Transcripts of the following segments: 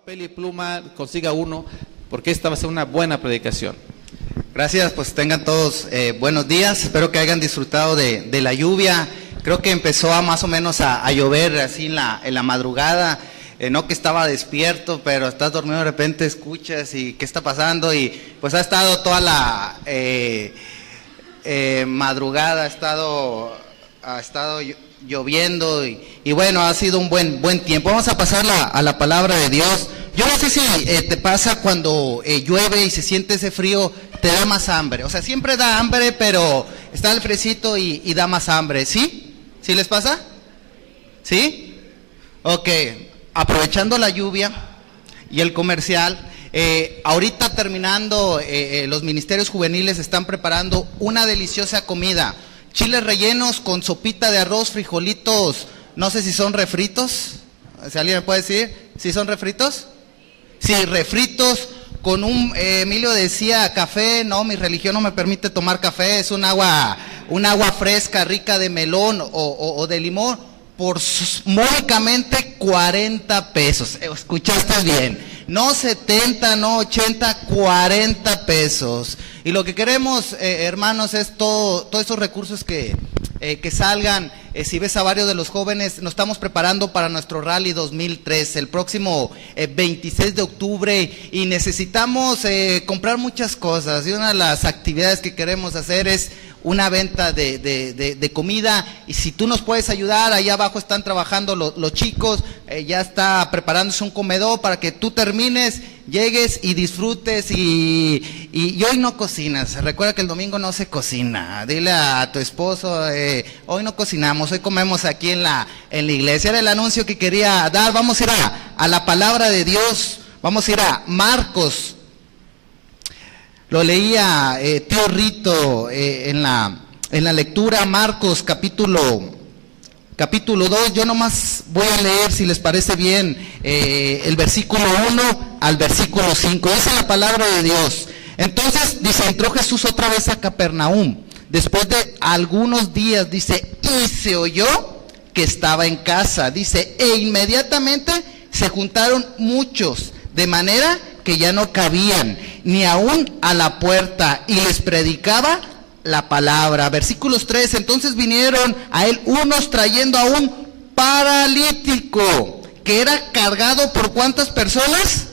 Papel y pluma, consiga uno, porque esta va a ser una buena predicación. Gracias, pues tengan todos buenos días, espero que hayan disfrutado de la lluvia. Creo que empezó más o menos a llover así en la madrugada, no que estaba despierto, pero estás dormido de repente, escuchas y qué está pasando, y pues ha estado toda la madrugada, ha estado lloviendo y bueno, ha sido un buen tiempo. Vamos a pasar a la palabra de Dios. Yo no sé si te pasa cuando llueve y se siente ese frío, te da más hambre. O sea, siempre da hambre, pero está el fresito y da más hambre. ¿Sí? ¿Sí les pasa? ¿Sí? Ok, aprovechando la lluvia y el comercial, ahorita terminando, los ministerios juveniles están preparando una deliciosa comida. Chiles rellenos con sopita de arroz, frijolitos, no sé si son refritos, si alguien me puede decir, ¿sí son refritos? Sí, refritos con Emilio decía café, no, mi religión no me permite tomar café, es un agua fresca, rica de melón o de limón, por módicamente 40 pesos, escuchaste bien, no 70, no 80, 40 pesos. Y lo que queremos, hermanos, es todos esos recursos que salgan. Si ves a varios de los jóvenes, nos estamos preparando para nuestro Rally 2003, el próximo 26 de octubre, y necesitamos comprar muchas cosas. Y una de las actividades que queremos hacer es una venta de comida, y si tú nos puedes ayudar, allá abajo están trabajando los chicos, ya está preparándose un comedor para que tú termines, llegues y disfrutes, y hoy no cocinas, recuerda que el domingo no se cocina, dile a tu esposo, hoy no cocinamos, hoy comemos aquí en la iglesia. Era el anuncio que quería dar. Vamos a ir a la palabra de Dios, vamos a ir a Marcos. Lo leía tío Rito en la lectura, Marcos capítulo 2, yo nomás voy a leer, si les parece bien, el versículo 1 al versículo 5, dice la palabra de Dios. Entonces, dice, entró Jesús otra vez a Capernaum, después de algunos días, dice, y se oyó que estaba en casa, dice, e inmediatamente se juntaron muchos, de manera que ya no cabían ni aún a la puerta, y les predicaba la palabra. Versículos 3, entonces vinieron a él unos trayendo a un paralítico, que era cargado por ¿cuántas personas?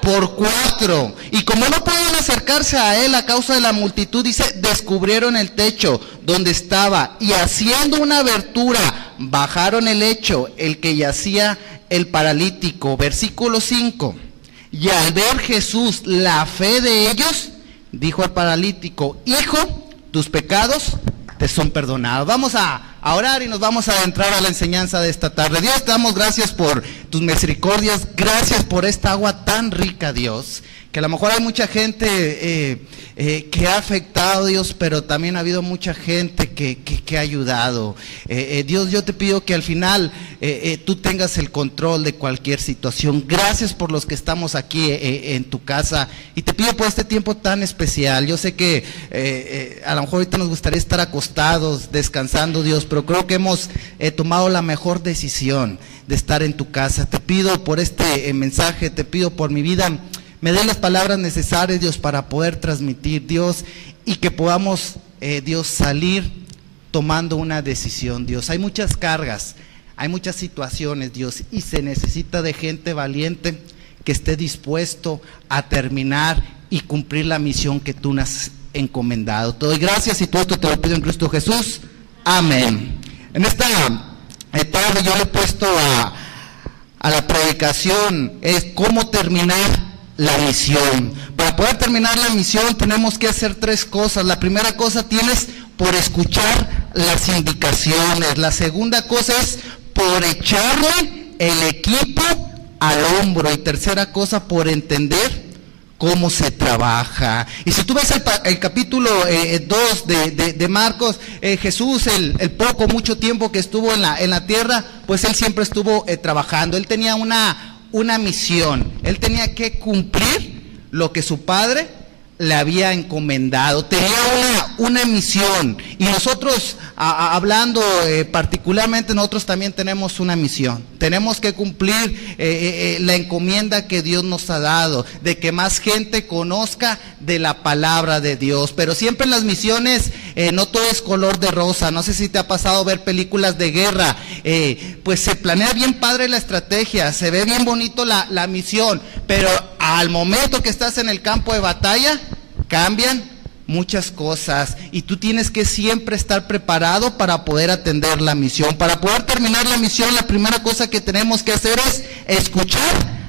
Por 4, y como no podían acercarse a él a causa de la multitud, dice, descubrieron el techo donde estaba, y haciendo una abertura, bajaron el lecho, el que yacía el paralítico. Versículo 5, y al ver Jesús la fe de ellos, dijo al paralítico, hijo, tus pecados te son perdonados. Vamos a orar y nos vamos a adentrar a la enseñanza de esta tarde. Dios, te damos gracias por tus misericordias, gracias por esta agua tan rica, Dios, que a lo mejor hay mucha gente que ha afectado, Dios, pero también ha habido mucha gente que ha ayudado. Dios, yo te pido que al final tú tengas el control de cualquier situación. Gracias por los que estamos aquí en tu casa, y te pido por este tiempo tan especial. Yo sé que a lo mejor ahorita nos gustaría estar acostados, descansando, Dios, pero creo que hemos tomado la mejor decisión de estar en tu casa. Te pido por este mensaje, te pido por mi vida, me dé las palabras necesarias, Dios, para poder transmitir, Dios, y que podamos, Dios, salir tomando una decisión, Dios. Hay muchas cargas, hay muchas situaciones, Dios, y se necesita de gente valiente que esté dispuesto a terminar y cumplir la misión que tú nos has encomendado. Te doy gracias y todo esto te lo pido en Cristo Jesús. Amén. En esta tarde yo le he puesto a la predicación, es cómo terminar la misión. Para poder terminar la misión tenemos que hacer 3 cosas. La primera cosa, tienes por escuchar las indicaciones. La segunda cosa es por echarle el equipo al hombro. Y tercera cosa, por entender cómo se trabaja. Y si tú ves el capítulo 2 de Marcos, Jesús, el mucho tiempo que estuvo en la tierra, pues él siempre estuvo trabajando. Él tenía una misión, él tenía que cumplir lo que su padre le había encomendado, tenía una misión. Y nosotros, hablando particularmente, nosotros también tenemos una misión. Tenemos que cumplir la encomienda que Dios nos ha dado, de que más gente conozca de la palabra de Dios. Pero siempre en las misiones no todo es color de rosa. No sé si te ha pasado ver películas de guerra, pues se planea bien padre la estrategia, se ve bien bonito la misión, pero al momento que estás en el campo de batalla, cambian muchas cosas y tú tienes que siempre estar preparado para poder atender la misión. Para poder terminar la misión, la primera cosa que tenemos que hacer es escuchar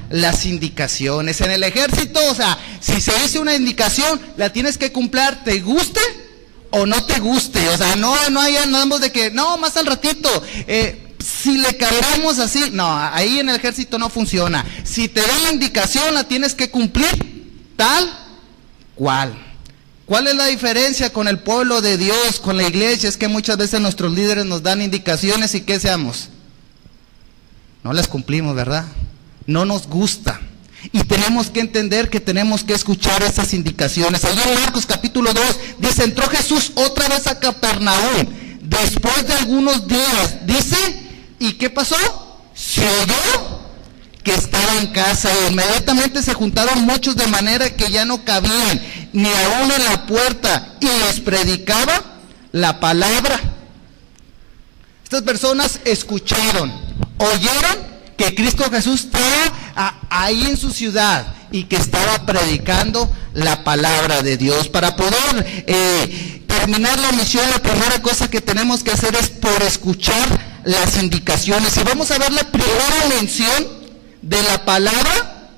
las indicaciones. En el ejército, o sea, si se dice una indicación, la tienes que cumplir, te guste o no te guste. O sea, no andamos de que, no, más al ratito, si le cargamos así, no, ahí en el ejército no funciona. Si te dan la indicación, la tienes que cumplir tal cual. ¿Cuál es la diferencia con el pueblo de Dios, con la iglesia? Es que muchas veces nuestros líderes nos dan indicaciones y ¿qué seamos? No las cumplimos, ¿verdad? No nos gusta. Y tenemos que entender que tenemos que escuchar esas indicaciones. Allí en Marcos capítulo 2 dice, entró Jesús otra vez a Capernaum después de algunos días. Dice, ¿y qué pasó? Se oyó que estaba en casa, y inmediatamente se juntaron muchos de manera que ya no cabían ni aún en la puerta, y les predicaba la palabra. Estas personas escucharon, oyeron que Cristo Jesús estaba ahí en su ciudad y que estaba predicando la palabra de Dios. Para poder terminar la misión, la primera cosa que tenemos que hacer es por escuchar las indicaciones. Y vamos a ver la primera mención de la palabra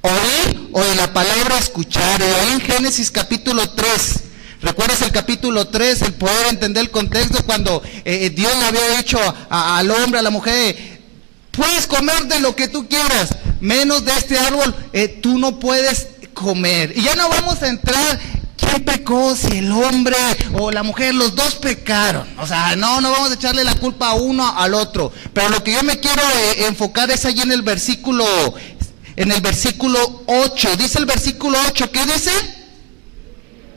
oír o de la palabra escuchar. Ahí en Génesis capítulo 3. ¿Recuerdas el capítulo 3? El poder entender el contexto cuando Dios le había dicho al hombre, a la mujer, puedes comer de lo que tú quieras, menos de este árbol tú no puedes comer. Y ya no vamos a entrar quién pecó, si el hombre o la mujer, los dos pecaron. O sea, no vamos a echarle la culpa a uno al otro. Pero lo que yo me quiero enfocar es allí en el versículo 8. Dice el versículo 8, ¿qué dice?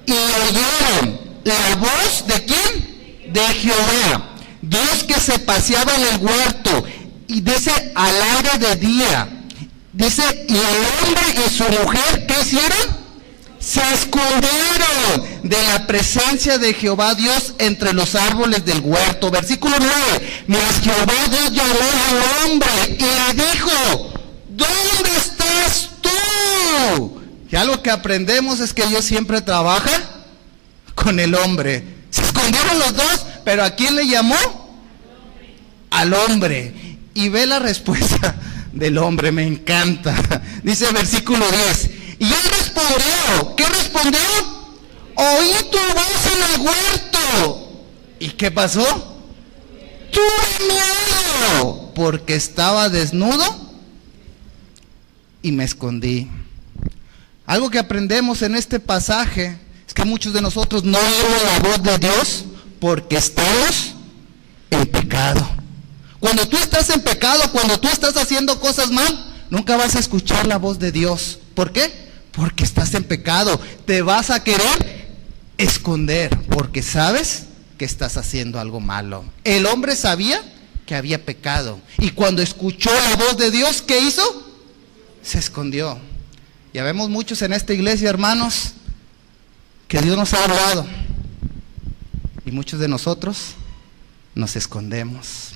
Y oyeron la voz ¿de quién? De Jehová, Dios que se paseaba en el huerto. Y dice al aire de día. Dice, y el hombre y su mujer, ¿qué hicieron? Se escondieron de la presencia de Jehová Dios entre los árboles del huerto. Versículo 9. Mas Jehová Dios llamó al hombre y le dijo, ¿dónde estás tú? Y algo que aprendemos es que Dios siempre trabaja con el hombre. Se escondieron los dos, pero ¿a quién le llamó? Al hombre. Y ve la respuesta del hombre, me encanta. Dice el versículo 10. Y él respondió, ¿qué respondió? Oí tu voz en el huerto. ¿Y qué pasó? Tuve miedo, porque estaba desnudo y me escondí. Algo que aprendemos en este pasaje es que muchos de nosotros no oímos la voz de Dios porque estamos en pecado. Cuando tú estás en pecado, cuando tú estás haciendo cosas mal, nunca vas a escuchar la voz de Dios. ¿Por qué? Porque estás en pecado. Te vas a querer esconder porque sabes que estás haciendo algo malo. El hombre sabía que había pecado. Y cuando escuchó la voz de Dios, ¿qué hizo? Se escondió. Ya vemos muchos en esta iglesia, hermanos, que Dios nos ha hablado. Y muchos de nosotros nos escondemos.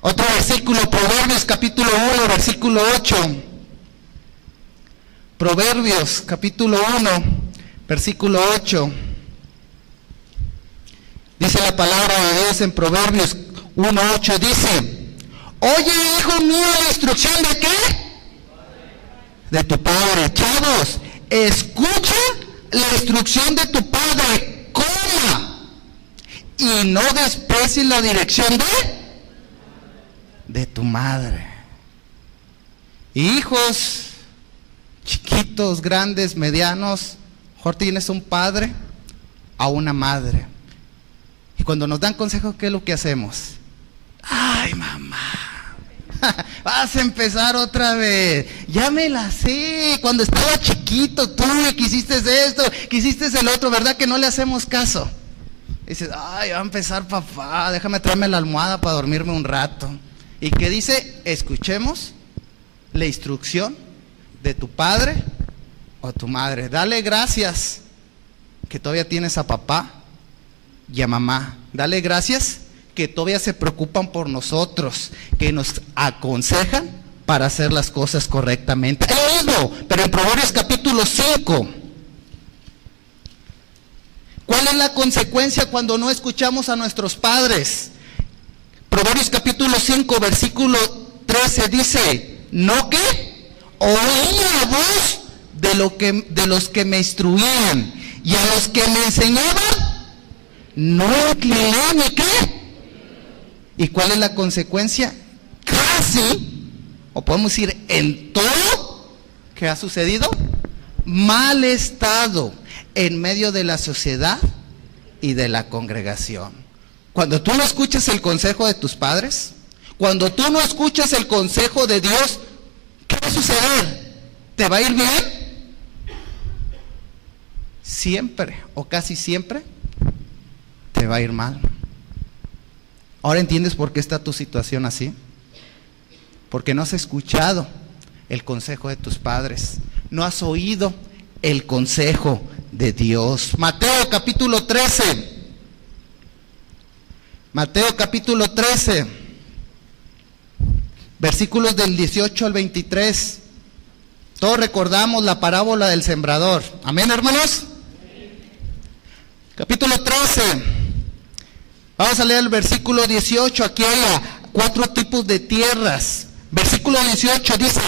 Otro versículo, Proverbios capítulo 1, versículo 8. Proverbios capítulo 1, versículo 8. Dice la palabra de Dios en Proverbios 1, 8. Dice, oye, hijo mío, la instrucción ¿de qué? De tu padre. Chavos, escucha la instrucción de tu padre, coma, y no desprecies la dirección de tu madre. Hijos chiquitos, grandes, medianos, mejor tienes un padre a una madre. Y cuando nos dan consejos, ¿qué es lo que hacemos? Ay, mamá, Vas a empezar otra vez. Ya me la sé. Cuando estaba chiquito tú que hiciste esto, que hiciste el otro, ¿verdad que no le hacemos caso? Dices, ay, va a empezar papá, déjame traerme la almohada para dormirme un rato. ¿Y qué dice? Escuchemos la instrucción de tu padre o tu madre. Dale gracias que todavía tienes a papá y a mamá. Dale gracias que todavía se preocupan por nosotros, que nos aconsejan para hacer las cosas correctamente. Es lo mismo, pero en Proverbios capítulo 5. ¿Cuál es la consecuencia cuando no escuchamos a nuestros padres? Proverbios capítulo 5, versículo 13 dice, ¿no qué? Oí la voz de los que me instruían, y a los que me enseñaban, no incliné ni qué. ¿Y cuál es la consecuencia? Casi, o podemos decir en todo que ha sucedido, mal estado en medio de la sociedad y de la congregación. Cuando tú no escuchas el consejo de tus padres, cuando tú no escuchas el consejo de Dios, ¿qué va a suceder? ¿Te va a ir bien? Siempre o casi siempre te va a ir mal. ¿Ahora entiendes por qué está tu situación así? Porque no has escuchado el consejo de tus padres, no has oído el consejo de Dios. Mateo capítulo 13. Mateo capítulo 13, versículos del 18 al 23. Todos recordamos la parábola del sembrador. ¿Amén, hermanos? Capítulo 13. Vamos a leer el versículo 18. Aquí hay 4 tipos de tierras. Versículo 18 dice,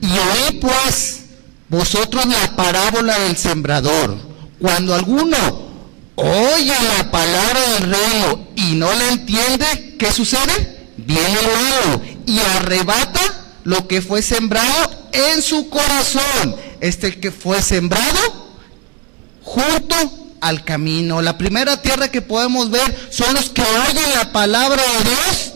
y oí pues vosotros la parábola del sembrador. Cuando alguno oye la palabra del reino y no la entiende, ¿qué sucede? Viene el malo y arrebata lo que fue sembrado en su corazón. El que fue sembrado junto al camino. La primera tierra que podemos ver son los que oyen la palabra de Dios,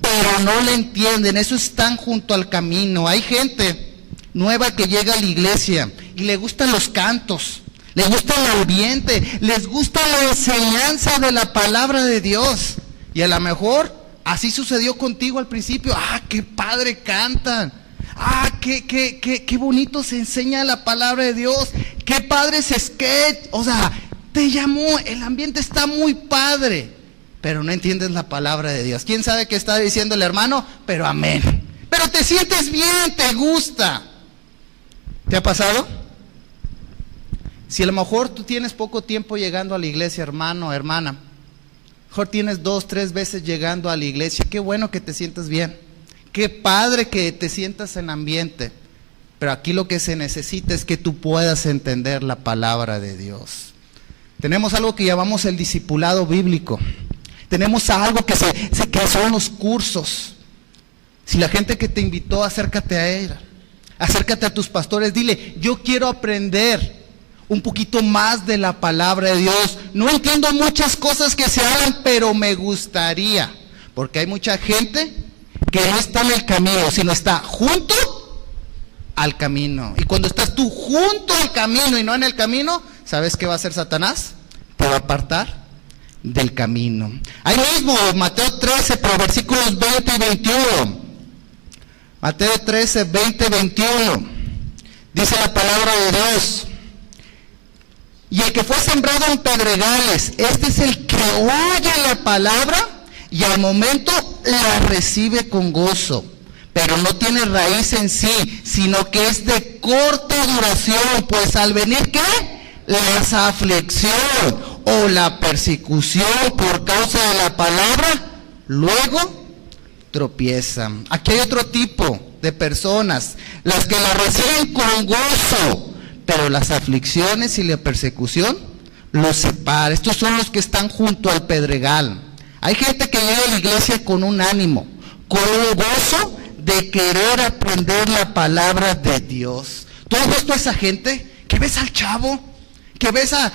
pero no la entienden. Eso están junto al camino. Hay gente nueva que llega a la iglesia y le gustan los cantos, les gusta el ambiente, les gusta la enseñanza de la palabra de Dios. Y a lo mejor así sucedió contigo al principio. ¡Ah, qué padre cantan! ¡Ah, qué bonito se enseña la palabra de Dios! ¡Qué padre es sketch! O sea, te llamó, el ambiente está muy padre, pero no entiendes la palabra de Dios. ¿Quién sabe qué está diciendo el hermano? Pero amén. Pero te sientes bien, te gusta. ¿Te ha pasado? Si a lo mejor tú tienes poco tiempo llegando a la iglesia, hermano, hermana, a lo mejor tienes 2, 3 veces llegando a la iglesia, qué bueno que te sientas bien, qué padre que te sientas en ambiente, pero aquí lo que se necesita es que tú puedas entender la palabra de Dios. Tenemos algo que llamamos el discipulado bíblico, tenemos algo que son los cursos. Si la gente que te invitó, acércate a él, acércate a tus pastores, dile, yo quiero aprender un poquito más de la palabra de Dios. No entiendo muchas cosas que se hablan, pero me gustaría, porque hay mucha gente que no está en el camino, sino está junto al camino. Y cuando estás tú junto al camino y no en el camino, ¿sabes qué va a hacer Satanás? Te va a apartar del camino. Ahí mismo, Mateo 13, pero versículos 20 y 21. Mateo 13, 20, 21. Dice la palabra de Dios. Y el que fue sembrado en pedregales, este es el que oye la palabra y al momento la recibe con gozo, pero no tiene raíz en sí, sino que es de corta duración, pues al venir, ¿qué? La aflicción o la persecución por causa de la palabra, luego tropiezan. Aquí hay otro tipo de personas, las que la reciben con gozo, pero las aflicciones y la persecución los separa. Estos son los que están junto al pedregal. Hay gente que llega a la iglesia con un ánimo, con un gozo de querer aprender la palabra de Dios. ¿Tú has visto a esa gente? Que ves al chavo, que ves al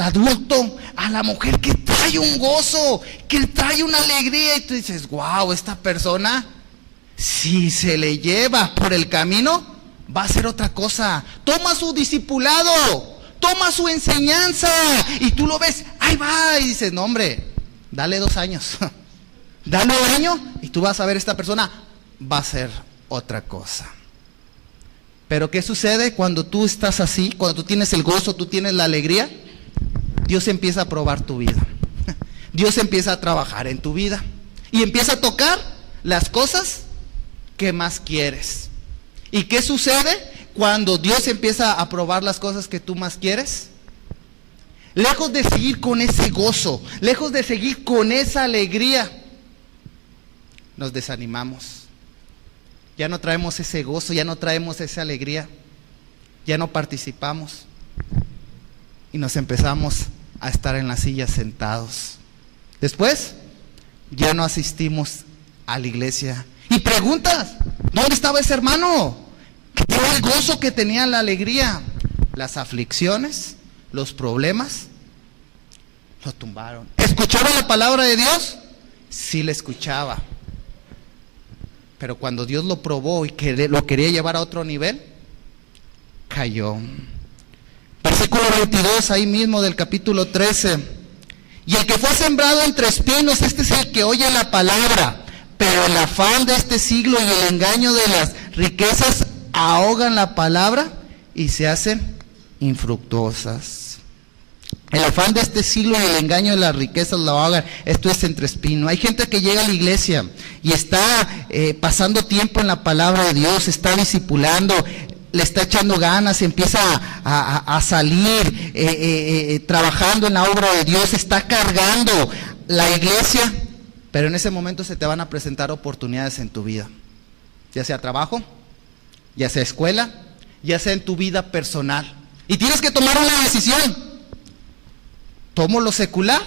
adulto, a la mujer que trae trae un gozo, que trae una alegría, y tú dices, wow, esta persona, si se le lleva por el camino, va a hacer otra cosa. Toma su discipulado, toma su enseñanza, y tú lo ves, ahí va, y dices, no hombre, dale 2 años, dale 1 año, y tú vas a ver, esta persona va a hacer otra cosa. Pero ¿qué sucede cuando tú estás así? Cuando tú tienes el gozo, tú tienes la alegría, Dios empieza a probar tu vida. Dios empieza a trabajar en tu vida y empieza a tocar las cosas que más quieres. ¿Y qué sucede cuando Dios empieza a probar las cosas que tú más quieres? Lejos de seguir con ese gozo, lejos de seguir con esa alegría, nos desanimamos. Ya no traemos ese gozo, ya no traemos esa alegría, ya no participamos y nos empezamos a estar en las sillas sentados. Después, ya no asistimos a la iglesia. Y preguntas, ¿dónde estaba ese hermano? Que tenía el gozo, que tenía la alegría. Las aflicciones, los problemas, lo tumbaron. ¿Escuchaba la palabra de Dios? Sí la escuchaba. Pero cuando Dios lo probó y que lo quería llevar a otro nivel, cayó. Versículo 22, ahí mismo del capítulo 13. Y el que fue sembrado entre espinos, este es el que oye la palabra, pero el afán de este siglo y el engaño de las riquezas ahogan la palabra y se hacen infructuosas. El afán de este siglo y el engaño de las riquezas lo ahogan. Esto es entre espinos. Hay gente que llega a la iglesia y está pasando tiempo en la palabra de Dios, está discipulando, le está echando ganas, empieza a salir trabajando en la obra de Dios, está cargando la iglesia, pero en ese momento se te van a presentar oportunidades en tu vida, ya sea trabajo, ya sea escuela, ya sea en tu vida personal, y tienes que tomar una decisión. ¿Tomo lo secular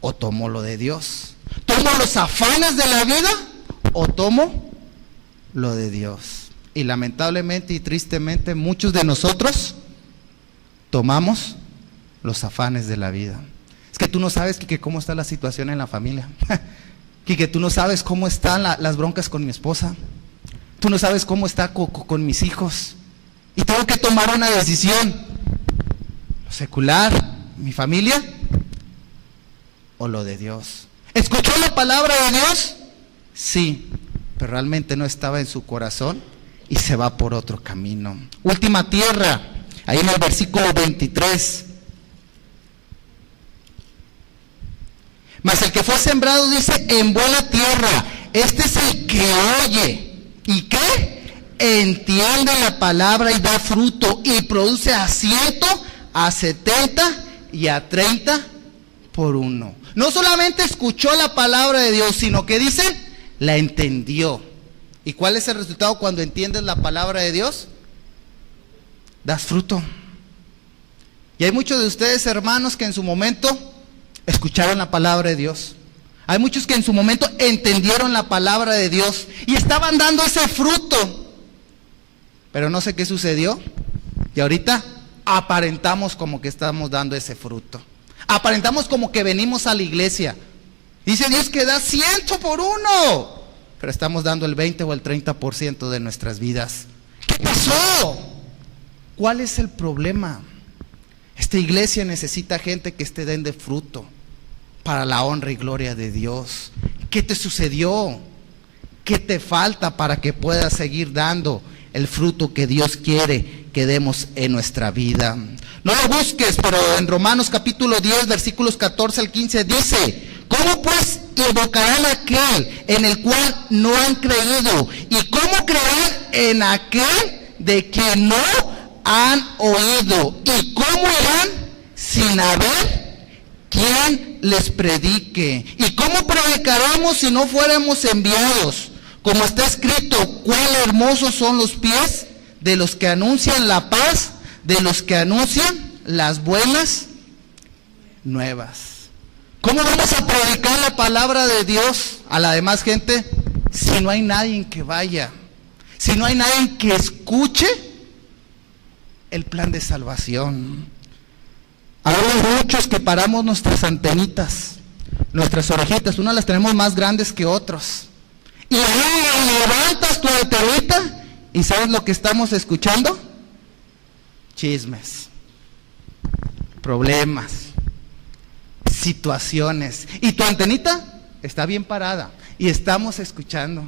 o tomo lo de Dios? ¿Tomo los afanes de la vida o tomo lo de Dios? Y lamentablemente y tristemente muchos de nosotros tomamos los afanes de la vida. Es que tú no sabes, Quique, cómo está la situación en la familia. Quique, tú no sabes cómo están las broncas con mi esposa. Tú no sabes cómo está con mis hijos. Y tengo que tomar una decisión. Lo secular, mi familia, o lo de Dios. ¿Escuchó la palabra de Dios? Sí, pero realmente no estaba en su corazón y se va por otro camino. Última tierra, ahí en el versículo 23. Mas el que fue sembrado, dice, en buena tierra, este es el que oye. ¿Y qué? Entiende la palabra y da fruto y produce a 100, a 70 y a 30 por 1. No solamente escuchó la palabra de Dios, sino que dice, la entendió. ¿Y cuál es el resultado cuando entiendes la palabra de Dios? Das fruto. Y hay muchos de ustedes, hermanos, que en su momento escucharon la palabra de Dios. Hay muchos que en su momento entendieron la palabra de Dios y estaban dando ese fruto. Pero no sé qué sucedió. Y ahorita aparentamos como que estamos dando ese fruto. Aparentamos como que venimos a la iglesia. Dice Dios que da 100 por 1. Pero estamos dando el 20 o el 30% de nuestras vidas. ¿Qué pasó? ¿Cuál es el problema? Esta iglesia necesita gente que esté dando fruto para la honra y gloria de Dios. ¿Qué te sucedió? ¿Qué te falta para que puedas seguir dando el fruto que Dios quiere que demos en nuestra vida? No lo busques, pero en Romanos capítulo 10, versículos 14 al 15 dice: ¿cómo pues invocarán a aquel en el cual no han creído? ¿Y cómo creerán en aquel de quien no han oído? ¿Y cómo irán sin haber quien les predique? ¿Y cómo predicaremos si no fuéramos enviados? Como está escrito, cuán hermosos son los pies de los que anuncian la paz, de los que anuncian las buenas nuevas. ¿Cómo vamos a predicar la palabra de Dios a la demás gente si no hay nadie que vaya? Si no hay nadie que escuche el plan de salvación. Hay muchos que paramos nuestras antenitas, nuestras orejitas, unas las tenemos más grandes que otros. Y ahí levantas tu antenita y ¿sabes lo que estamos escuchando? Chismes, problemas, situaciones. Y tu antenita está bien parada y estamos escuchando.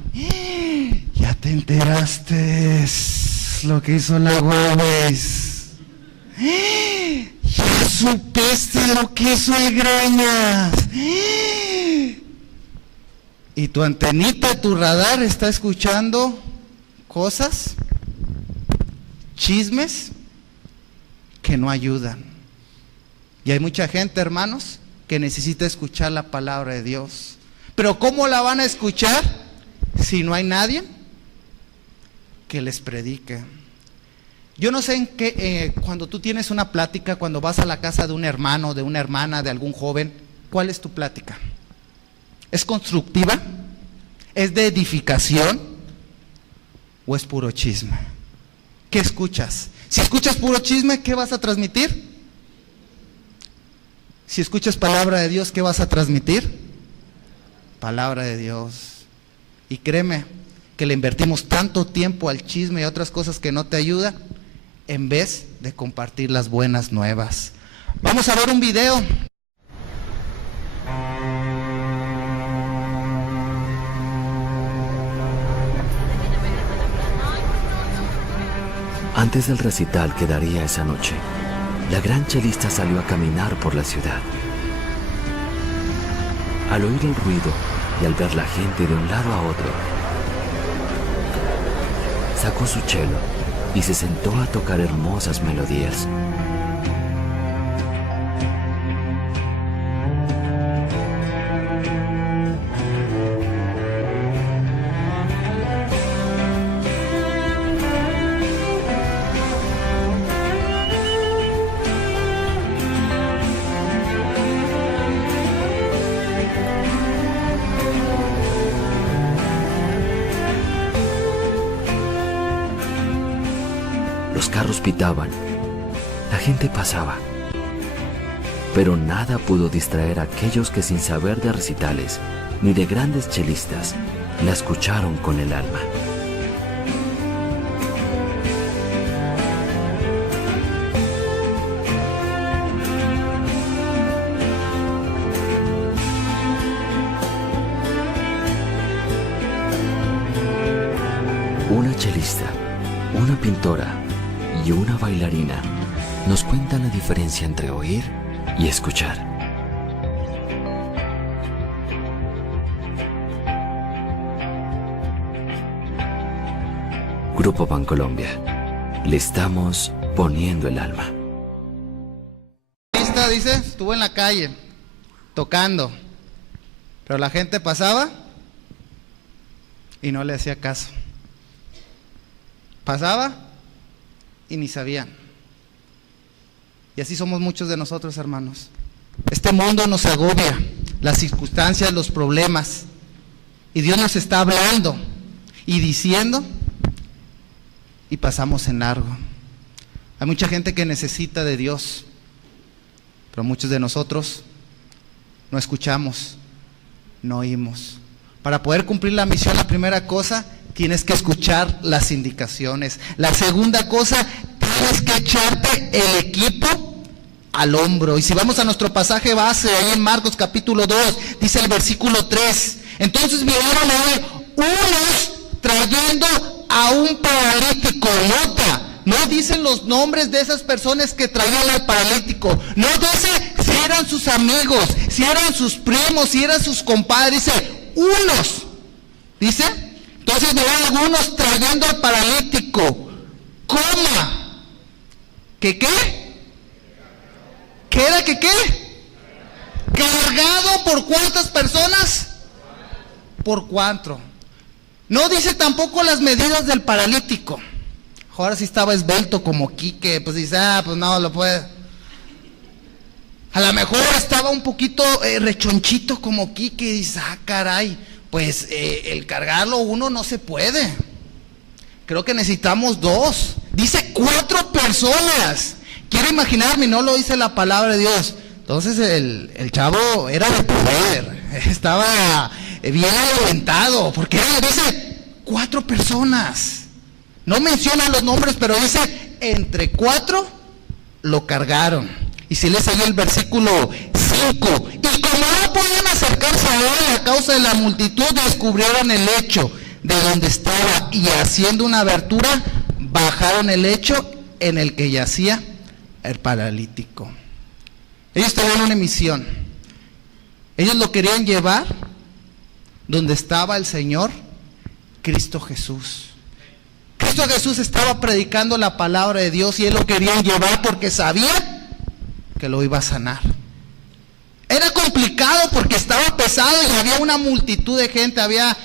Ya te enteraste lo que hizo la Huawei. Ya supiste lo que hizo el Greñas. Y tu antenita, tu radar está escuchando cosas, chismes que no ayudan. Y hay mucha gente, hermanos, que necesita escuchar la palabra de Dios. Pero ¿cómo la van a escuchar si no hay nadie que les predique? Yo no sé en qué, cuando tú tienes una plática, cuando vas a la casa de un hermano, de una hermana, de algún joven, ¿cuál es tu plática? ¿Es constructiva? ¿Es de edificación? ¿O es puro chisme? ¿Qué escuchas? Si escuchas puro chisme, ¿qué vas a transmitir? Si escuchas palabra de Dios, ¿qué vas a transmitir? Palabra de Dios. Y créeme que le invertimos tanto tiempo al chisme y a otras cosas que no te ayudan, en vez de compartir las buenas nuevas. Vamos a ver un video. Antes del recital que daría esa noche, la gran chelista salió a caminar por la ciudad. Al oír el ruido y al ver la gente de un lado a otro, sacó su chelo y se sentó a tocar hermosas melodías. Los carros pitaban, la gente pasaba, pero nada pudo distraer a aquellos que sin saber de recitales ni de grandes chelistas, la escucharon con el alma. Una chelista, una pintora y una bailarina nos cuentan la diferencia entre oír y escuchar. Grupo Bancolombia, le estamos poniendo el alma. Dice, estuvo en la calle tocando, pero la gente pasaba y no le hacía caso. Pasaba y ni sabían. Y así somos muchos de nosotros, hermanos. Este mundo nos agobia, las circunstancias, los problemas, y Dios nos está hablando y diciendo, y pasamos en largo. Hay mucha gente que necesita de Dios, pero muchos de nosotros no escuchamos, no oímos. Para poder cumplir la misión, la primera cosa, tienes que escuchar las indicaciones. La segunda cosa, tienes que echarte el equipo al hombro. Y si vamos a nuestro pasaje base, ahí en Marcos capítulo 2, dice el versículo 3. Entonces vinieron a él unos trayendo a un paralítico. Nota, no dicen los nombres de esas personas que traían al paralítico. No dice si eran sus amigos, si eran sus primos, si eran sus compadres. Dice unos. Dice, entonces vinieron algunos trayendo al paralítico. Coma. ¿Qué qué? ¿Qué era que qué? ¿Cargado por cuántas personas? Por 4. No dice tampoco las medidas del paralítico. Ahora sí estaba esbelto como Quique, pues dice, pues no lo puede. A lo mejor estaba un poquito rechonchito como Quique y dice, caray, pues el cargarlo uno no se puede. Creo que necesitamos 2. Dice 4 personas Quiero imaginarme, no lo dice la palabra de Dios. Entonces el chavo era de poder, estaba bien alimentado, porque dice 4 personas. No menciona los nombres, pero dice entre 4 lo cargaron. Y si le sigue el versículo 5, y como no podían acercarse a él a causa de la multitud, descubrieron el lecho de donde estaba, y haciendo una abertura, bajaron el lecho en el que yacía el paralítico. Ellos tenían una misión. Ellos lo querían llevar donde estaba el Señor Cristo Jesús. Cristo Jesús estaba predicando la palabra de Dios y él lo querían llevar porque sabía que lo iba a sanar. Era complicado porque estaba pesado y había una multitud de gente, había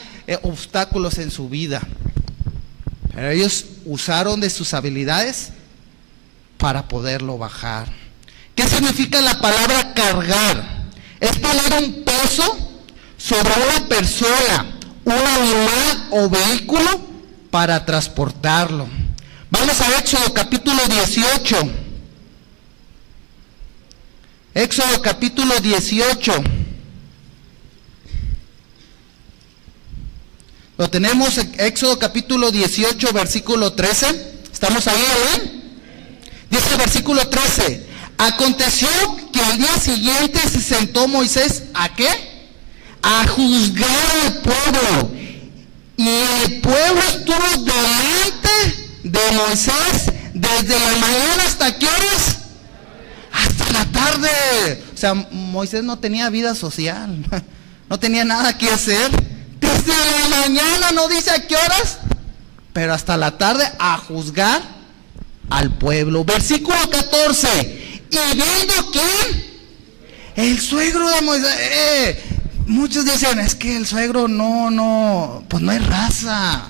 obstáculos en su vida. Pero ellos usaron de sus habilidades para poderlo bajar. ¿Qué significa la palabra cargar? Es poner un peso sobre una persona, un animal o vehículo para transportarlo. Vamos a Éxodo capítulo 18. Éxodo capítulo 18. Lo tenemos en Éxodo capítulo 18, versículo 13. ¿Estamos ahí, ¿verdad? Dice el versículo 13. Aconteció que al día siguiente se sentó Moisés, ¿a qué? A juzgar al pueblo. Y el pueblo estuvo delante de Moisés desde la mañana hasta ¿qué horas? Hasta la tarde. O sea, Moisés no tenía vida social, no tenía nada que hacer. Desde la mañana, no dice a qué horas, pero hasta la tarde a juzgar al pueblo. Versículo 14. Y viendo quién, el suegro de Moisés. Muchos dicen, es que el suegro pues no es raza.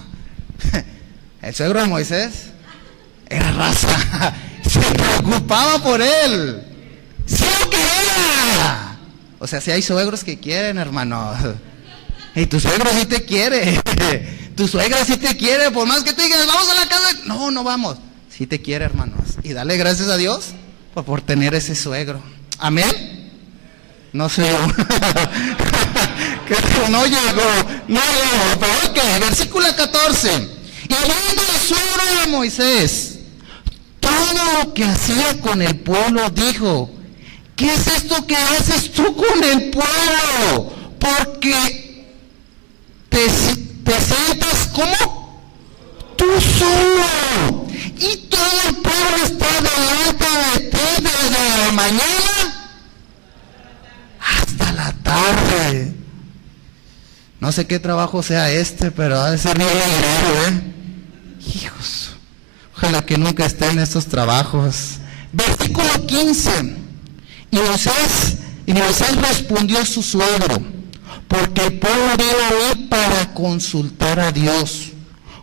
El suegro de Moisés era raza. Se preocupaba por él. Sí lo quería. O sea, si hay suegros que quieren, hermano. Y tu suegro sí te quiere. Tu suegra sí te quiere. Por más que te digan, vamos a la casa. No vamos. Sí te quiere, hermanos. Y dale gracias a Dios por tener ese suegro. Amén. No sé. No llegó. Pero ok, versículo 14. Y viendo el suegro de Moisés todo lo que hacía con el pueblo, dijo: ¿qué es esto que haces tú con el pueblo? Porque te sientas como tú solo, y todo el pueblo está delante de ti desde la mañana hasta la tarde. No sé qué trabajo sea pero ha de ser bien dinero, Hijos, ojalá que nunca esté en estos trabajos. Versículo 15. Y Moisés respondió a su suegro: porque el pueblo vino a mí para consultar a Dios.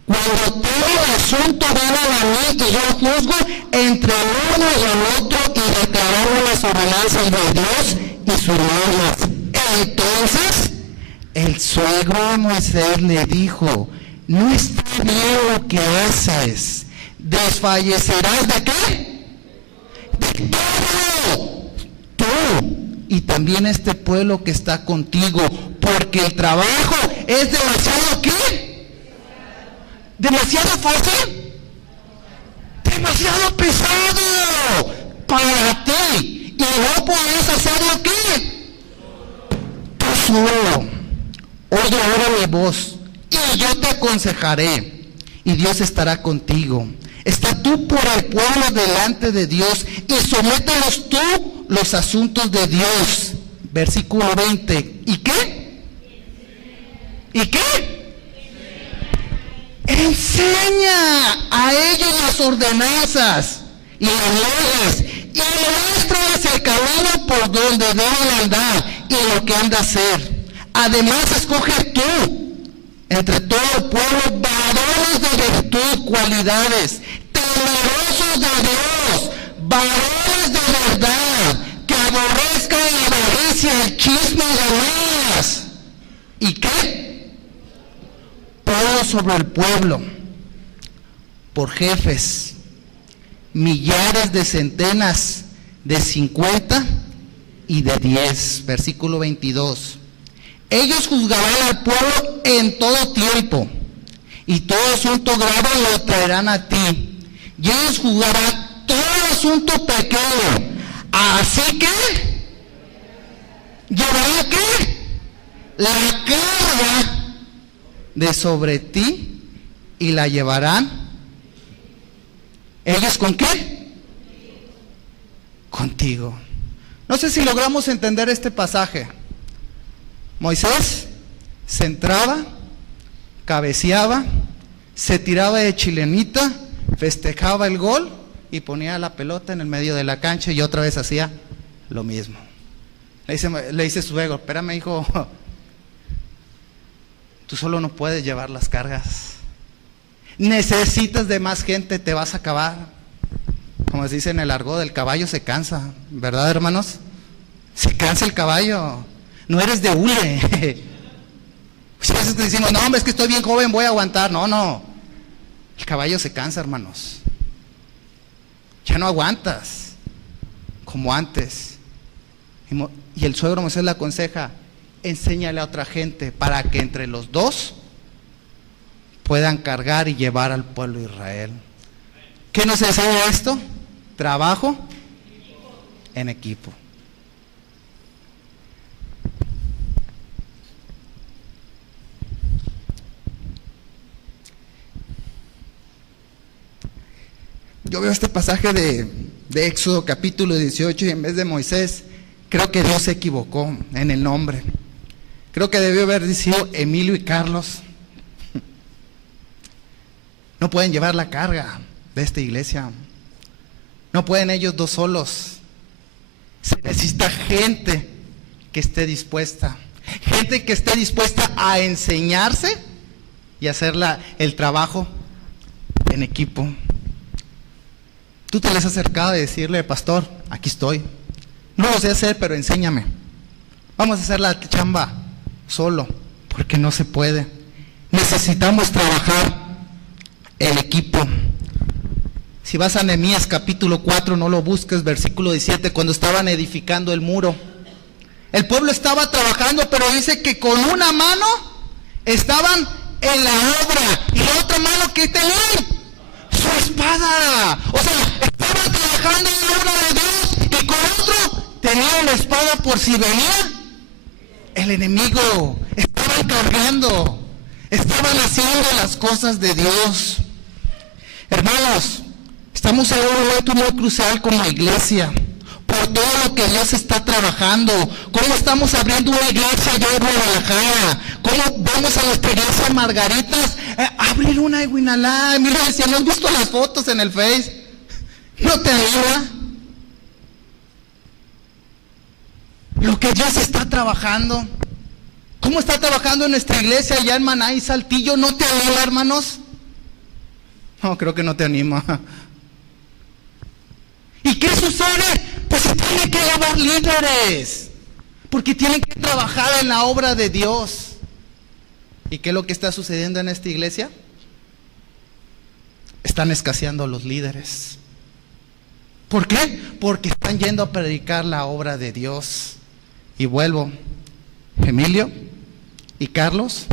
Cuando todo el asunto viene a mí, que yo juzgo entre el uno y el otro, y declaramos las ordenanzas de Dios y sus normas. Entonces el suegro de Moisés le dijo: no está bien lo que haces. ¿Desfallecerás de qué? De todo. Tú y también este pueblo que está contigo, porque el trabajo es demasiado ¿qué? ¿Demasiado fácil? Demasiado pesado para ti, y no puedes hacerlo ¿qué? Tú solo. Oye ahora mi voz, y yo te aconsejaré, y Dios estará contigo. Está tú por el pueblo delante de Dios, y somételos tú los asuntos de Dios. Versículo 20. ¿Y qué? ¿Y qué? Enseña a ellos las ordenanzas y las leyes, y muéstrales el camino por donde deben andar y lo que han de hacer. Además, escoge tú entre todo el pueblo varones de virtud, cualidades, temerosos de Dios, varones de verdad, que aborrezcan la avaricia, el chisme y demás. ¿Y qué? Todo sobre el pueblo, por jefes millares de centenas, de 50 y de 10. Versículo 22. Ellos juzgarán al pueblo en todo tiempo, y todo asunto grave lo traerán a ti, y ellos juzgarán todo asunto pequeño. Así que llevará ¿qué? La carga de sobre ti, y la llevarán. ¿Ellos con qué? Contigo. No sé si logramos entender este pasaje. Moisés se entraba, cabeceaba, se tiraba de chilenita, festejaba el gol y ponía la pelota en el medio de la cancha y otra vez hacía lo mismo. Le dice su suegro, espérame hijo, tú solo no puedes llevar las cargas. Necesitas de más gente, te vas a acabar. Como se dice en el argot, el caballo se cansa, ¿verdad, hermanos? Se cansa el caballo. No eres de hule. Muchas veces te decimos, no hombre, es que estoy bien joven, voy a aguantar. No. El caballo se cansa, hermanos. Ya no aguantas como antes. Y el suegro Moisés le aconseja, enséñale a otra gente para que entre los dos puedan cargar y llevar al pueblo de Israel. ¿Qué nos enseña esto? Trabajo en equipo. Yo veo este pasaje de Éxodo capítulo 18 y en vez de Moisés, creo que Dios se equivocó en el nombre. Creo que debió haber dicho Emilio y Carlos. No pueden llevar la carga de esta iglesia. No pueden ellos dos solos. Se necesita gente que esté dispuesta. Gente que esté dispuesta a enseñarse y hacer el trabajo en equipo. Tú te les has acercado y decirle, pastor, aquí estoy. No lo sé hacer, pero enséñame. Vamos a hacer la chamba solo, porque no se puede. Necesitamos trabajar el equipo. Si vas a Nehemías capítulo 4, no lo busques, versículo 17, cuando estaban edificando el muro. El pueblo estaba trabajando, pero dice que con una mano estaban en la obra y la otra mano que tenían su espada. O sea, estaban trabajando en la obra de Dios y con otro tenían la espada por si venía el enemigo. Estaban cargando, estaban haciendo las cosas de Dios. Hermanos, estamos en un momento muy crucial como iglesia, por todo lo que Dios está trabajando. Cómo estamos abriendo una iglesia allá en Guadalajara, cómo vamos a nuestra iglesia Margaritas a abrir una en Guinalá. Mira, si hemos visto las fotos en el Face, ¿no te ayuda? Lo que Dios está trabajando. ¿Cómo está trabajando en nuestra iglesia allá en Maná y Saltillo? ¿No te ayuda, hermanos? No, creo que no te anima. ¿Y qué sucede? Pues se tienen que llevar líderes, porque tienen que trabajar en la obra de Dios. ¿Y qué es lo que está sucediendo en esta iglesia? Están escaseando los líderes. ¿Por qué? Porque están yendo a predicar la obra de Dios. Y vuelvo, Emilio y Carlos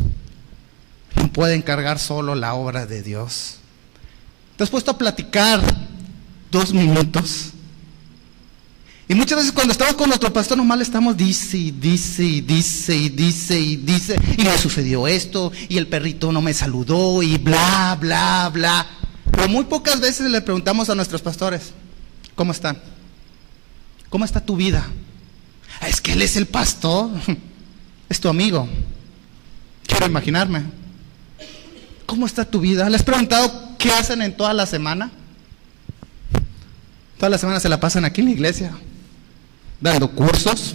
no pueden cargar solo la obra de Dios. ¿Te has puesto a platicar 2 minutos? Y muchas veces cuando estamos con nuestro pastor nomás le estamos dice y me sucedió esto y el perrito no me saludó y bla, bla, bla. Pero muy pocas veces le preguntamos a nuestros pastores, ¿cómo están? ¿Cómo está tu vida? Es que él es el pastor, es tu amigo. Quiero imaginarme. ¿Cómo está tu vida? ¿Le has preguntado qué hacen en toda la semana? Toda la semana se la pasan aquí en la iglesia, dando cursos,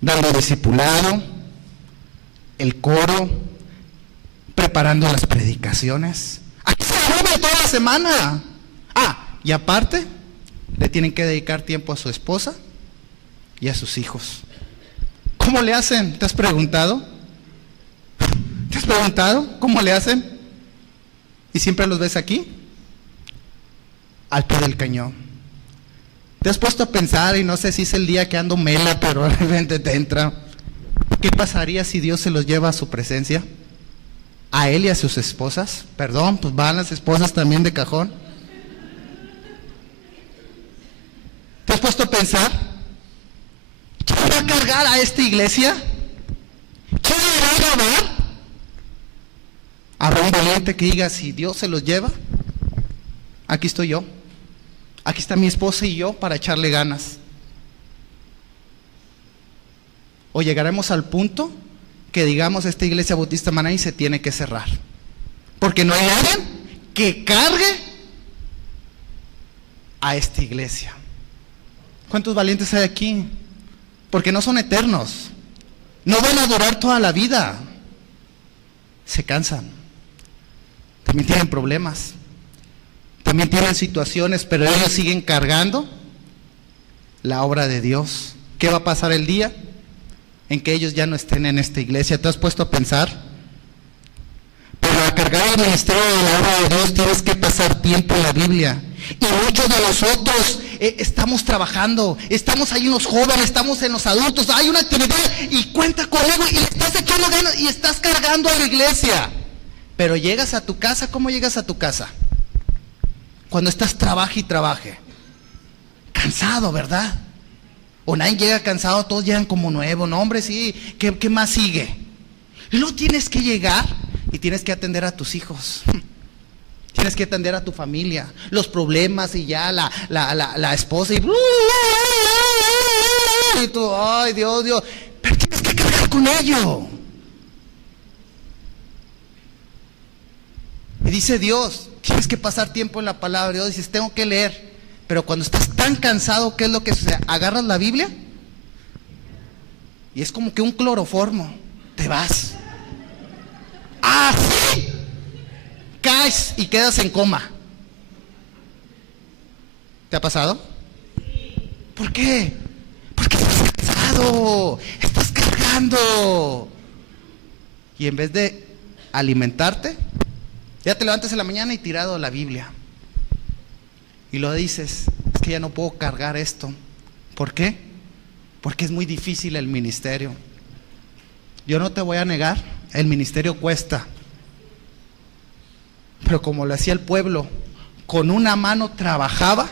dando discipulado, el coro, preparando las predicaciones. Aquí se mueve toda la semana. Y aparte, le tienen que dedicar tiempo a su esposa y a sus hijos. ¿Cómo le hacen? ¿Te has preguntado? ¿Te has preguntado cómo le hacen? ¿Y siempre los ves aquí? al pie del cañón. ¿Te has puesto a pensar, y no sé si es el día que ando mela, pero de repente te entra, qué pasaría si Dios se los lleva a su presencia? A él y a sus esposas. Perdón, pues van las esposas también de cajón. ¿Te has puesto a pensar? ¿Quién va a cargar a esta iglesia? ¿Quién va a grabar? Habrá un valiente que diga, si Dios se los lleva, aquí estoy yo. Aquí está mi esposa y yo para echarle ganas. O llegaremos al punto que digamos, esta iglesia Bautista Manaí se tiene que cerrar, porque no hay alguien que cargue a esta iglesia. ¿Cuántos valientes hay aquí? Porque no son eternos, no van a durar toda la vida, se cansan, también tienen problemas, también tienen situaciones, pero ellos siguen cargando la obra de Dios. ¿Qué va a pasar el día en que ellos ya no estén en esta iglesia? ¿Te has puesto a pensar? Para cargar el ministerio de la obra de Dios tienes que pasar tiempo en la Biblia. Y muchos de nosotros estamos trabajando, estamos ahí en los jóvenes, estamos en los adultos, hay una actividad y cuenta conmigo y le estás echando ganas y estás cargando a la iglesia. Pero llegas a tu casa, ¿cómo llegas a tu casa? Cuando estás trabaje y trabaje. Cansado, ¿verdad? O nadie llega cansado, todos llegan como nuevo. No, hombre, sí, ¿qué más sigue? Y luego tienes que llegar y tienes que atender a tus hijos. Tienes que atender a tu familia, los problemas y ya la esposa y tú, ay Dios, pero tienes que cargar con ello. Y dice Dios, tienes que pasar tiempo en la palabra de Dios. Dices, tengo que leer. Pero cuando estás tan cansado, ¿qué es lo que sucede? Agarras la Biblia y es como que un cloroformo, te vas. ¡Ah, sí! Caes y quedas en coma. ¿Te ha pasado? ¿Por qué? Porque estás cansado, estás cargando. Y en vez de alimentarte, ya te levantas en la mañana y tirado la Biblia. Y lo dices, es que ya no puedo cargar esto. ¿Por qué? Porque es muy difícil el ministerio. Yo no te voy a negar, el ministerio cuesta. Pero como lo hacía el pueblo, con una mano trabajaba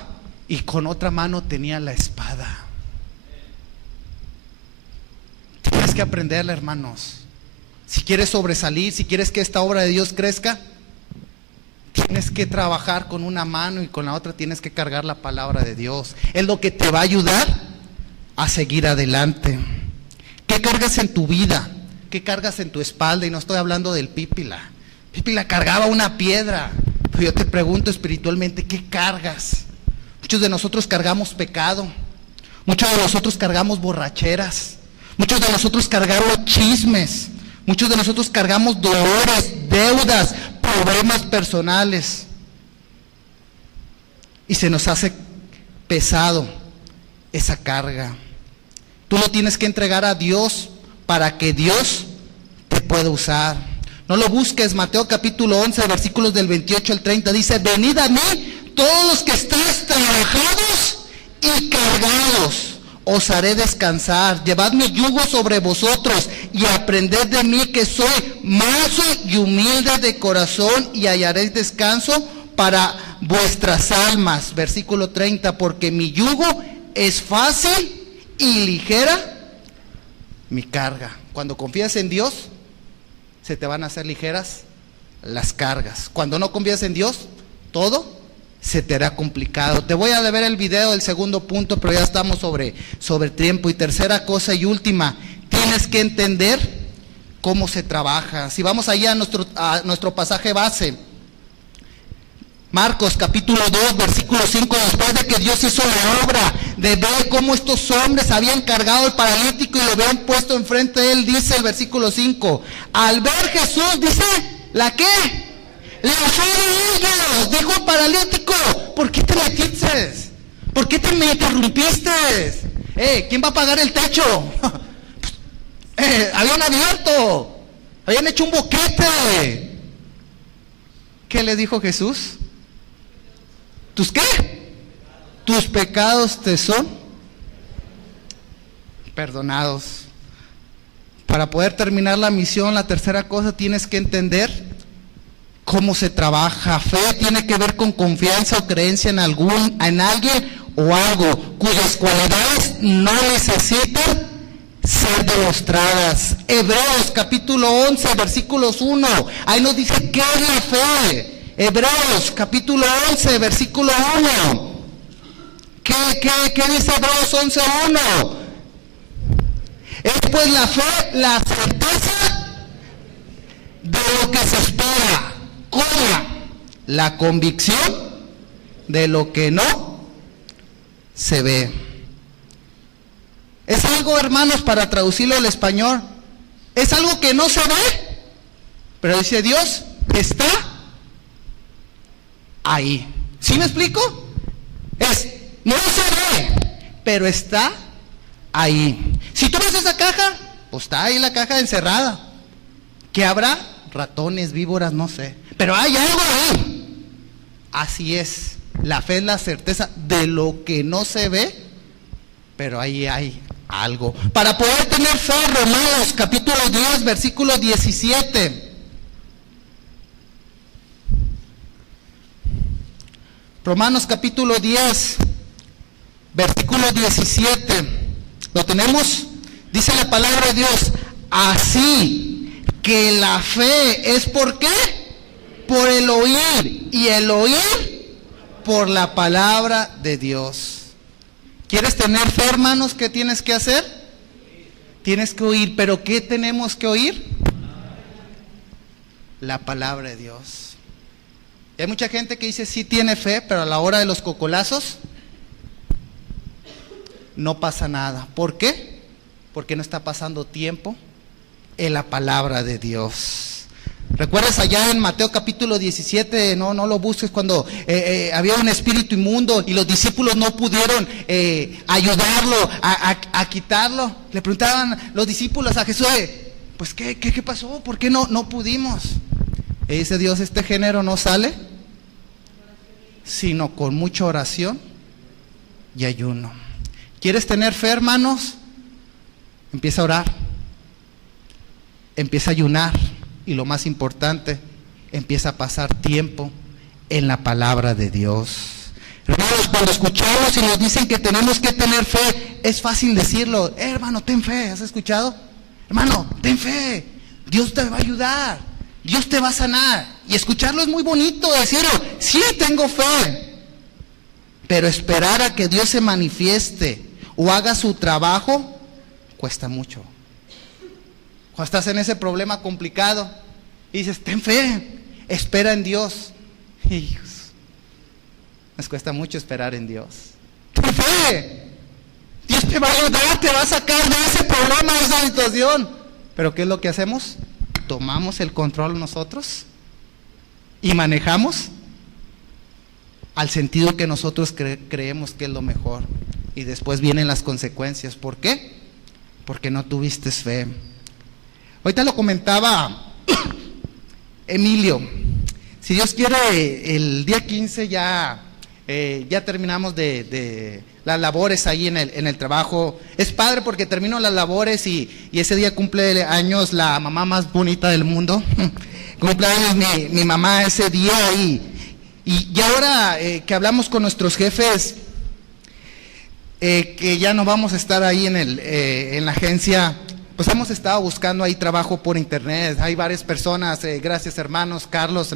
y con otra mano tenía la espada. Tienes que aprenderla, hermanos. Si quieres sobresalir, si quieres que esta obra de Dios crezca, tienes que trabajar con una mano y con la otra tienes que cargar la palabra de Dios. Es lo que te va a ayudar a seguir adelante. ¿Qué cargas en tu vida? ¿Qué cargas en tu espalda? Y no estoy hablando del Pípila. Pípila cargaba una piedra. Pero yo te pregunto espiritualmente, ¿qué cargas? Muchos de nosotros cargamos pecado. Muchos de nosotros cargamos borracheras. Muchos de nosotros cargamos chismes. Muchos de nosotros cargamos dolores, deudas, problemas personales. Y se nos hace pesado esa carga. Tú lo tienes que entregar a Dios para que Dios te pueda usar. No lo busques. Mateo capítulo 11, versículos del 28 al 30, dice: venid a mí todos los que estáis trabajados y cargados, os haré descansar. Llevad mi yugo sobre vosotros y aprended de mí, que soy manso y humilde de corazón, y hallaréis descanso para vuestras almas. Versículo 30, porque mi yugo es fácil y ligera mi carga. Cuando confías en Dios, se te van a hacer ligeras las cargas. Cuando no confías en Dios, todo se te hará complicado. Te voy a deber el video del segundo punto, pero ya estamos sobre tiempo. Y tercera cosa y última, tienes que entender cómo se trabaja. Si vamos allá a nuestro pasaje base, Marcos capítulo 2, versículo 5, después de que Dios hizo la obra de ver cómo estos hombres habían cargado al paralítico y lo habían puesto enfrente de él, dice el versículo 5, al ver Jesús, dice, ¿la qué? La fe de ellos. Dijo al paralítico, ¿por qué te metiste? ¿Por qué te me interrumpiste? ¿Quién va a pagar el techo? Habían abierto, habían hecho un boquete. ¿Qué le dijo Jesús? ¿Tus qué? Tus pecados te son perdonados. Para poder terminar la misión, la tercera cosa, tienes que entender cómo se trabaja. Fe tiene que ver con confianza o creencia en alguien o algo cuyas cualidades no necesitan ser demostradas. Hebreos capítulo 11, versículos 1. Ahí nos dice qué es la fe. Hebreos capítulo 11, versículo 1. ¿Qué dice Hebreos 11, 1? Es pues la fe, la certeza de lo que se espera, con la convicción de lo que no se ve. Es algo, hermanos, para traducirlo al español, es algo que no se ve, pero dice Dios, está ahí. ¿Sí me explico? No se ve, pero está ahí. Si tú ves esa caja, pues está ahí la caja encerrada. ¿Qué habrá? Ratones, víboras, no sé. Pero hay algo ahí. Así es. La fe es la certeza de lo que no se ve, pero ahí hay algo. Para poder tener fe, Romanos capítulo 10, versículo 17. Romanos capítulo 10, versículo 17. ¿Lo tenemos? Dice la palabra de Dios, así que la fe es ¿por qué? Por el oír, y el oír por la palabra de Dios. ¿Quieres tener fe, hermanos? ¿Qué tienes que hacer? Tienes que oír, pero ¿qué tenemos que oír? La palabra de Dios. Y hay mucha gente que dice sí tiene fe, pero a la hora de los cocolazos no pasa nada. ¿Por qué? Porque no está pasando tiempo en la palabra de Dios. ¿Recuerdas allá en Mateo capítulo 17? No lo busques, cuando había un espíritu inmundo y los discípulos no pudieron ayudarlo a quitarlo. Le preguntaban los discípulos a Jesús, pues ¿qué pasó? ¿Por qué no pudimos? Y dice Dios, este género no sale sino con mucha oración y ayuno. ¿Quieres tener fe, hermanos? Empieza a orar, empieza a ayunar, y lo más importante, empieza a pasar tiempo en la palabra de Dios. Hermanos, cuando escuchamos y nos dicen que tenemos que tener fe, es fácil decirlo. Hermano, ten fe. ¿Has escuchado? Hermano, ten fe. Dios te va a ayudar. Dios te va a sanar. Y escucharlo es muy bonito, decirlo. Sí, tengo fe. Pero esperar a que Dios se manifieste o haga su trabajo cuesta mucho. Cuando estás en ese problema complicado y dices, ten fe, espera en Dios. Hijos, nos cuesta mucho esperar en Dios. Ten fe, Dios te va a ayudar, te va a sacar de ese problema, de esa situación. Pero ¿qué es lo que hacemos? Tomamos el control nosotros y manejamos al sentido que nosotros creemos que es lo mejor. Y después vienen las consecuencias. ¿Por qué? Porque no tuviste fe. Ahorita lo comentaba Emilio. Si Dios quiere, el día 15 ya terminamos de las labores ahí en el trabajo. Es padre porque termino las labores y ese día cumple años la mamá más bonita del mundo. Cumple años mi mamá ese día y ahora que hablamos con nuestros jefes, que ya no vamos a estar ahí en la agencia, pues hemos estado buscando ahí trabajo por internet. Hay varias personas, gracias hermanos, Carlos,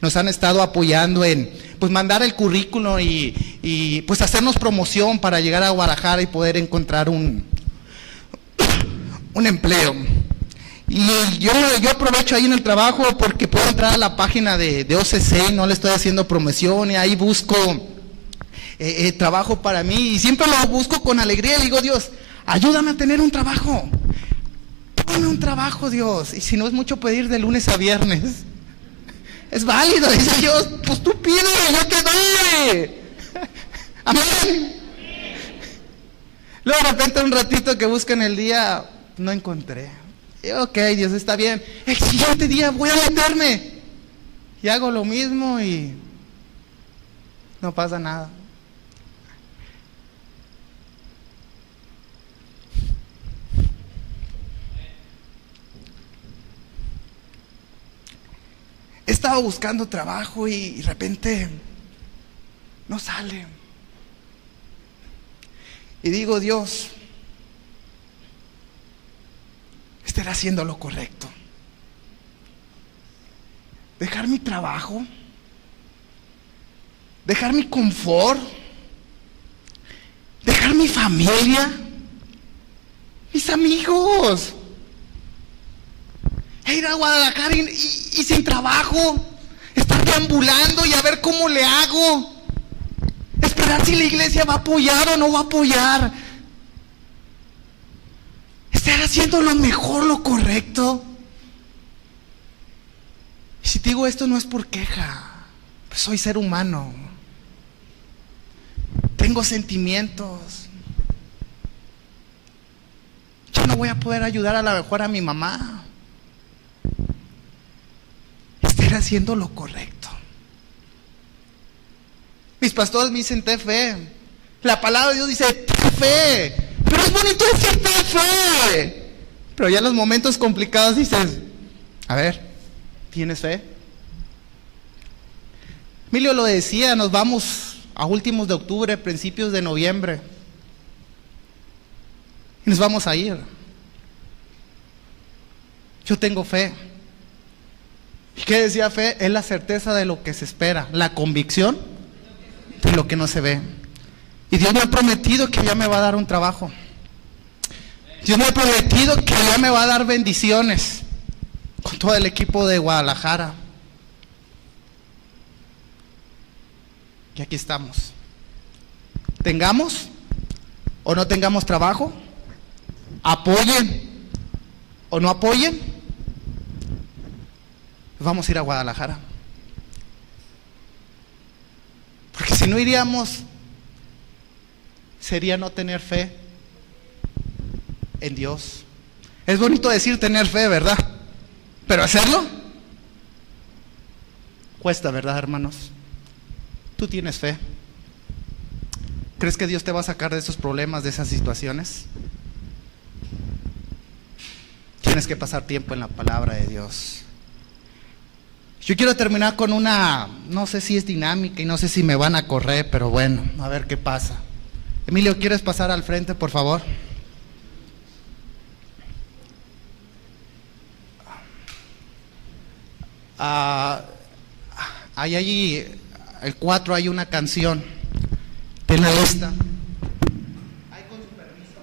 nos han estado apoyando en pues mandar el currículum y pues hacernos promoción para llegar a Guadalajara y poder encontrar un empleo. Y yo aprovecho ahí en el trabajo porque puedo entrar a la página de OCC, no le estoy haciendo promoción, y ahí busco trabajo para mí, y siempre lo busco con alegría. Le digo, Dios, ayúdame a tener un trabajo, ponme un trabajo, Dios. Y si no es mucho pedir de lunes a viernes, es válido. Dice Dios, pues tú pide, yo te doy. Amén. Luego de repente un ratito que busco en el día, no encontré. Y, ok, Dios, está bien. El siguiente día voy a meterme y hago lo mismo y No pasa nada. Estaba buscando trabajo y de repente no sale. Y digo, Dios, estaré haciendo lo correcto. Dejar mi trabajo, dejar mi confort, dejar mi familia, mis amigos, e ir a Guadalajara y sin trabajo, estar deambulando y a ver cómo le hago, esperar si la iglesia va a apoyar o no va a apoyar, estar haciendo lo mejor, lo correcto. Y si te digo esto no es por queja, pues soy ser humano, tengo sentimientos. Yo no voy a poder ayudar a la mejor a mi mamá. Estar haciendo lo correcto. Mis pastores me dicen, ten fe. La palabra de Dios dice, ten fe. Pero es bonito decir ten fe. Pero ya en los momentos complicados dices, a ver, ¿tienes fe? Emilio lo decía, nos vamos a últimos de octubre, principios de noviembre. Y nos vamos a ir. Yo tengo fe. ¿Y qué decía fe? Es la certeza de lo que se espera, la convicción de lo que no se ve. Y Dios me ha prometido que ya me va a dar un trabajo. Dios me ha prometido que ya me va a dar bendiciones con todo el equipo de Guadalajara. Y aquí estamos. Tengamos o no tengamos trabajo, apoyen o no apoyen, vamos a ir a Guadalajara. Porque si no iríamos, sería no tener fe en Dios. Es bonito decir tener fe, ¿verdad? Pero hacerlo cuesta, ¿verdad, hermanos? Tú tienes fe. ¿Crees que Dios te va a sacar de esos problemas, de esas situaciones? Tienes que pasar tiempo en la palabra de Dios. Yo quiero terminar con una, no sé si es dinámica y no sé si me van a correr, pero bueno, a ver qué pasa. Emilio, ¿quieres pasar al frente, por favor? Hay allí, el 4, hay una canción de la lista. Ahí con su permiso.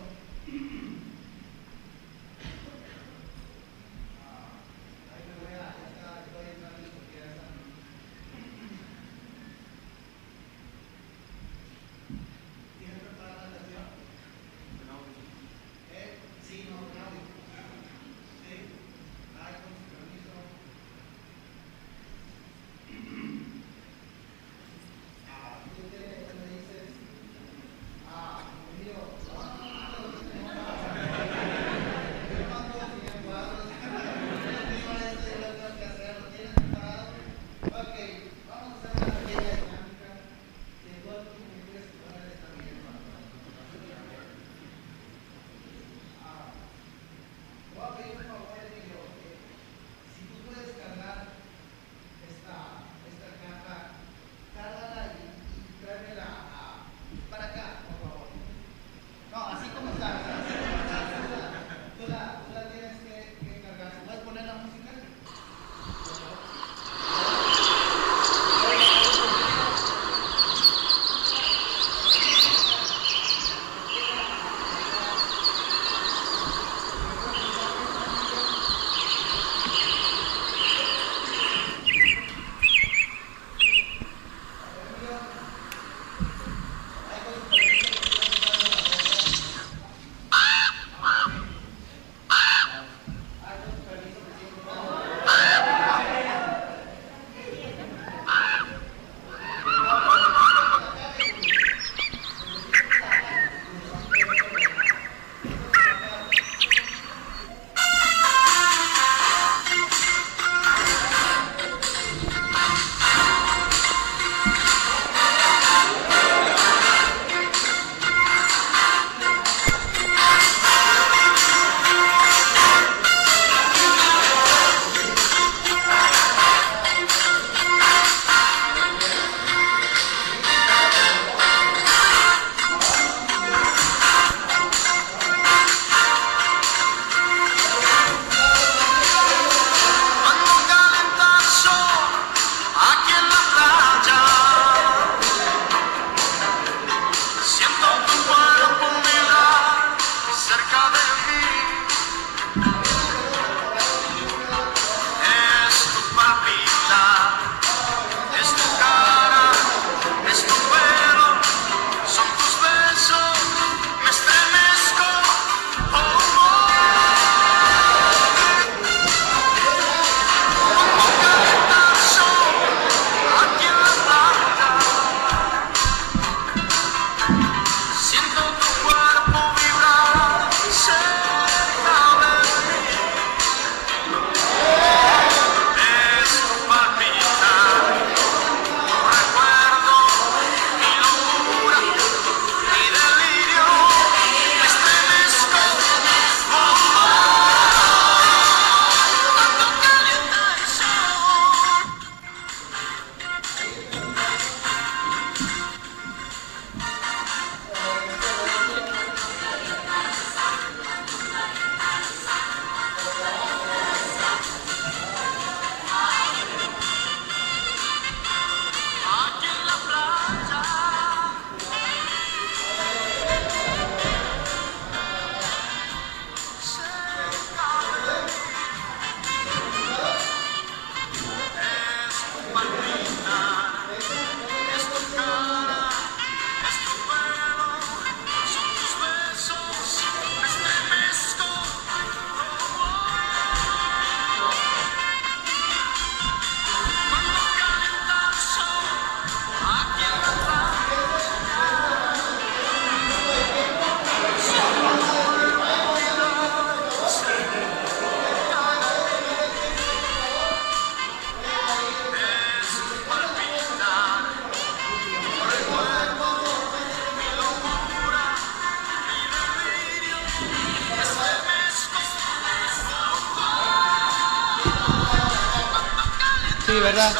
¿verdad?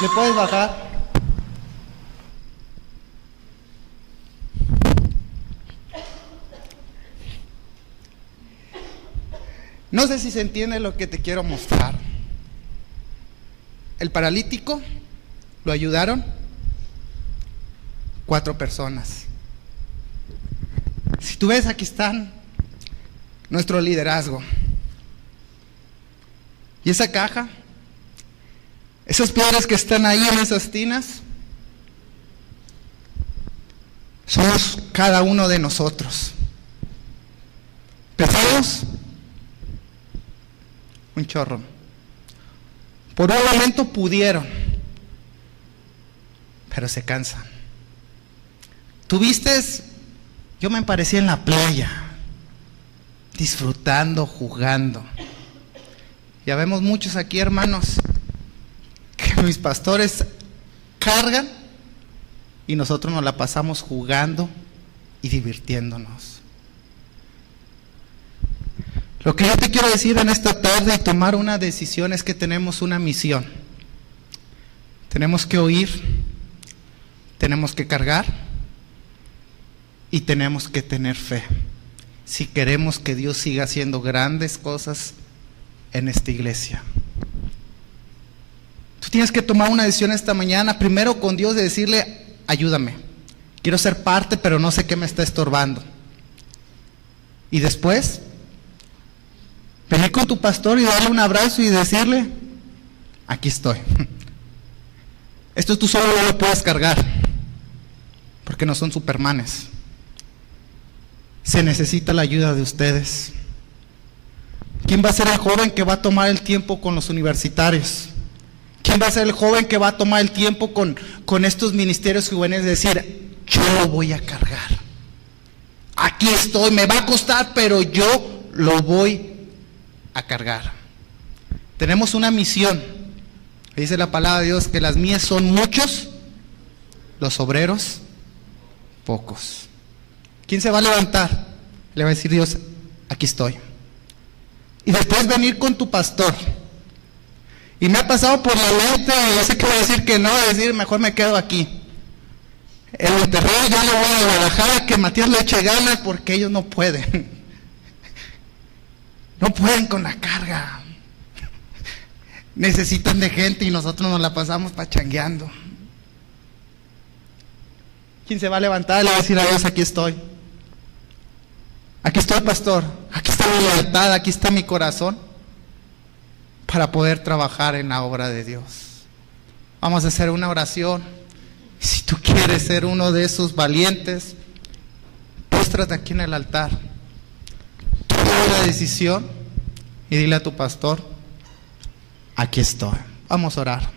¿Le puedes bajar? No sé si se entiende lo que te quiero mostrar. El paralítico lo ayudaron 4 personas. Si tú ves, aquí están nuestro liderazgo. Y esa caja, esas piedras que están ahí en esas tinas, somos cada uno de nosotros. Pesados, un chorro. Por un momento pudieron, pero se cansan. Tú vistes, yo me parecía en la playa, disfrutando, jugando. Ya vemos muchos aquí, hermanos, que mis pastores cargan y nosotros nos la pasamos jugando y divirtiéndonos. Lo que yo te quiero decir en esta tarde y tomar una decisión es que tenemos una misión. Tenemos que oír, tenemos que cargar y tenemos que tener fe. Si queremos que Dios siga haciendo grandes cosas en esta iglesia. Tú tienes que tomar una decisión esta mañana, primero con Dios, de decirle: ayúdame, quiero ser parte, pero no sé qué me está estorbando. Y después venir con tu pastor y darle un abrazo y decirle: aquí estoy. Esto tú solo no lo puedes cargar, porque no son supermanes. Se necesita la ayuda de ustedes. ¿Quién va a ser el joven que va a tomar el tiempo con los universitarios? ¿Quién va a ser el joven que va a tomar el tiempo con estos ministerios juveniles y decir: yo lo voy a cargar? Aquí estoy, me va a costar, pero yo lo voy a cargar. Tenemos una misión. Dice la palabra de Dios que las mías son muchos, los obreros pocos. ¿Quién se va a levantar? Le va a decir Dios: aquí estoy. Y después venir con tu pastor. Y me ha pasado por la mente, y yo sé que voy a decir que no, voy a decir: mejor me quedo aquí. En Monterrey yo le voy a Guadalajara, que Matías le eche ganas, porque ellos no pueden. No pueden con la carga. Necesitan de gente y nosotros nos la pasamos pachangueando. ¿Quién se va a levantar y le va a decir a Dios: aquí estoy? Aquí estoy, pastor. Aquí está mi lealtad, aquí está mi corazón para poder trabajar en la obra de Dios. Vamos a hacer una oración. Si tú quieres ser uno de esos valientes, póstrate aquí en el altar. Toma la decisión y dile a tu pastor: aquí estoy. Vamos a orar.